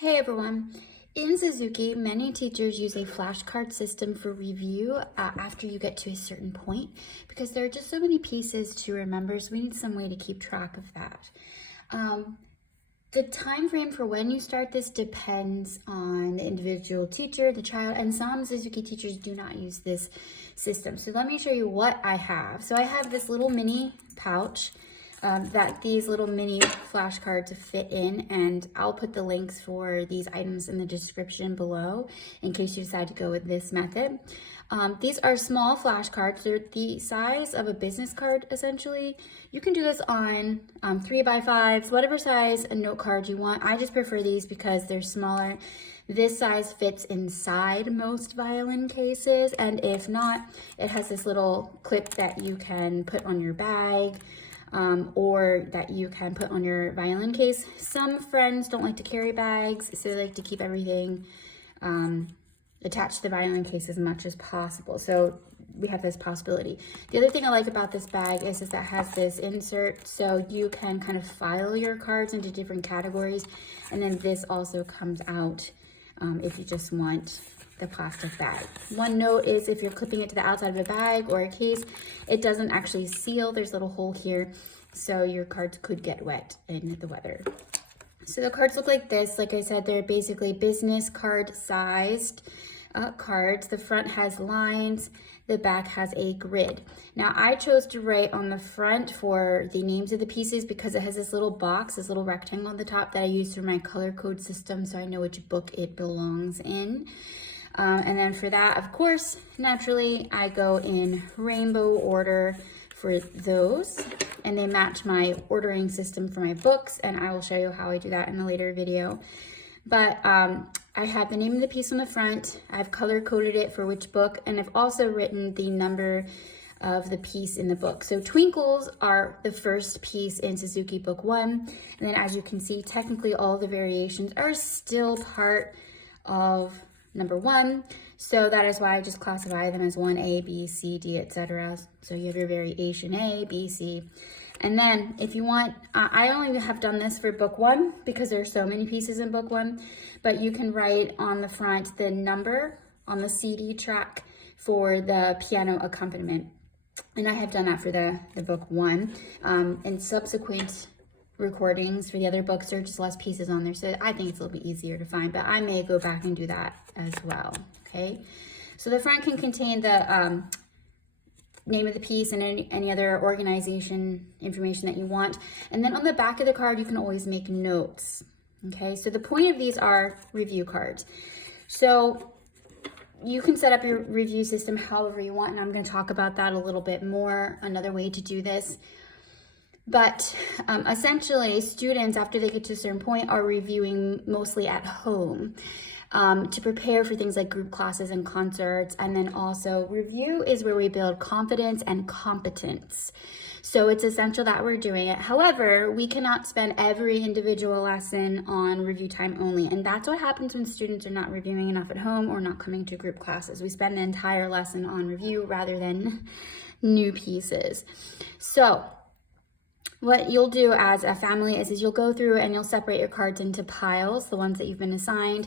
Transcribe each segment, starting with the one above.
Hey everyone! In Suzuki, many teachers use a flashcard system for review after you get to a certain point because there are just so many pieces to remember, so we need some way to keep track of that. The time frame for when you start this depends on the individual teacher, the child, and some Suzuki teachers do not use this system. So let me show you what I have. So I have this little mini pouch that these little mini flashcards fit in, and I'll put the links for these items in the description below in case you decide to go with this method. These are small flashcards. They're the size of a business card, essentially. You can do this on 3x5s, whatever size a note card you want. I just prefer these because they're smaller. This size fits inside most violin cases, and if not, it has this little clip that you can put on your bag, or that you can put on your violin case. Some friends don't like to carry bags, so they like to keep everything attached to the violin case as much as possible. So we have this possibility. The other thing I like about this bag is that it has this insert, so you can kind of file your cards into different categories, and then this also comes out if you just want the plastic bag. One note is if you're clipping it to the outside of a bag or a case, it doesn't actually seal. There's a little hole here, so your cards could get wet in the weather. So the cards look like this. Like I said, they're basically business card sized cards. The front has lines, the back has a grid. Now I chose to write on the front for the names of the pieces because it has this little box, this little rectangle on the top that I use for my color code system, so I know which book it belongs in. And then for that, of course, naturally, I go in rainbow order for those, and they match my ordering system for my books, and I will show you how I do that in a later video. But I have the name of the piece on the front, I've color coded it for which book, and I've also written the number of the piece in the book. So Twinkles are the first piece in Suzuki Book 1, and then as you can see, technically all the variations are still part of number 1, so that is why I just classify them as 1A, B, C, D, etc. So you have your variation A, B, C, and then if you want, I only have done this for book 1 because there are so many pieces in book 1, but you can write on the front the number on the CD track for the piano accompaniment, and I have done that for the book 1. And subsequent recordings for the other books are just less pieces on there, so I think it's a little bit easier to find, but I may go back and do that as well. Okay, so the front can contain the name of the piece and any other organization information that you want, and then on the back of the card you can always make notes. Okay, so the point of these are review cards, so you can set up your review system however you want, and I'm going to talk about that a little bit more, another way to do this. But essentially, students, after they get to a certain point, are reviewing mostly at home to prepare for things like group classes and concerts. And then also, review is where we build confidence and competence. So it's essential that we're doing it. However, we cannot spend every individual lesson on review time only. And that's what happens when students are not reviewing enough at home or not coming to group classes. We spend the entire lesson on review rather than new pieces. So what you'll do as a family is you'll go through and you'll separate your cards into piles, the ones that you've been assigned,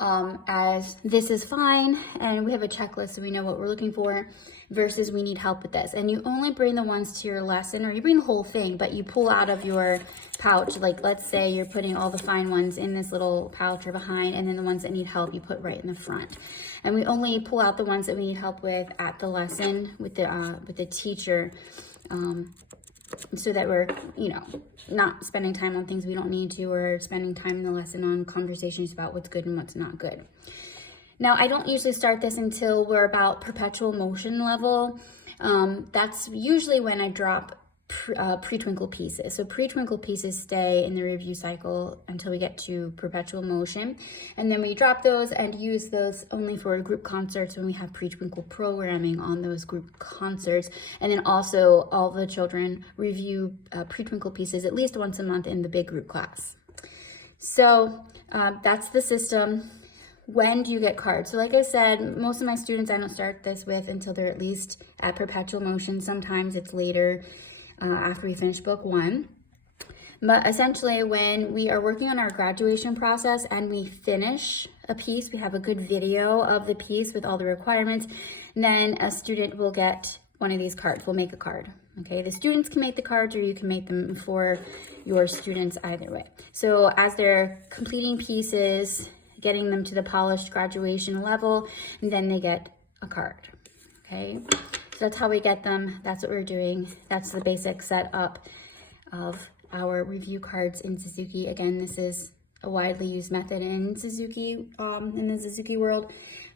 as this is fine, and we have a checklist so we know what we're looking for, versus we need help with this. And you only bring the ones to your lesson, or you bring the whole thing, but you pull out of your pouch, like let's say you're putting all the fine ones in this little pouch or behind, and then the ones that need help you put right in the front. And we only pull out the ones that we need help with at the lesson with the teacher, so that we're, not spending time on things we don't need to, or spending time in the lesson on conversations about what's good and what's not good. Now, I don't usually start this until we're about perpetual motion level. That's usually when I drop pre-twinkle pieces. So pre-twinkle pieces stay in the review cycle until we get to perpetual motion, and then we drop those and use those only for group concerts when we have pre-twinkle programming on those group concerts. And then also all the children review pre-twinkle pieces at least once a month in the big group class. So that's the system. When do you get cards? So like I said, most of my students I don't start this with until they're at least at perpetual motion. Sometimes it's later after we finish book 1. But essentially, when we are working on our graduation process and we finish a piece, we have a good video of the piece with all the requirements, then a student will get one of these cards. We'll make a card. Okay, the students can make the cards, or you can make them for your students, either way. So as they're completing pieces, getting them to the polished graduation level, and then they get a card. Okay, so that's how we get them. That's what we're doing. That's the basic setup of our review cards in Suzuki. Again, this is a widely used method in Suzuki, in the Suzuki world,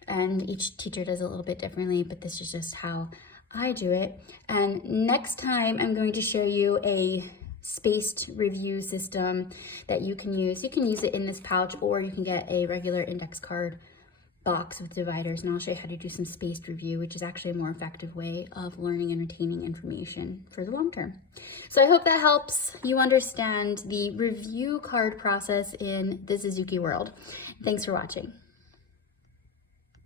and each teacher does it a little bit differently, but this is just how I do it. And next time I'm going to show you a spaced review system that you can use. You can use it in this pouch, or you can get a regular index card box with dividers, and I'll show you how to do some spaced review, which is actually a more effective way of learning and retaining information for the long term. So I hope that helps you understand the review card process in the Suzuki world. Thanks for watching.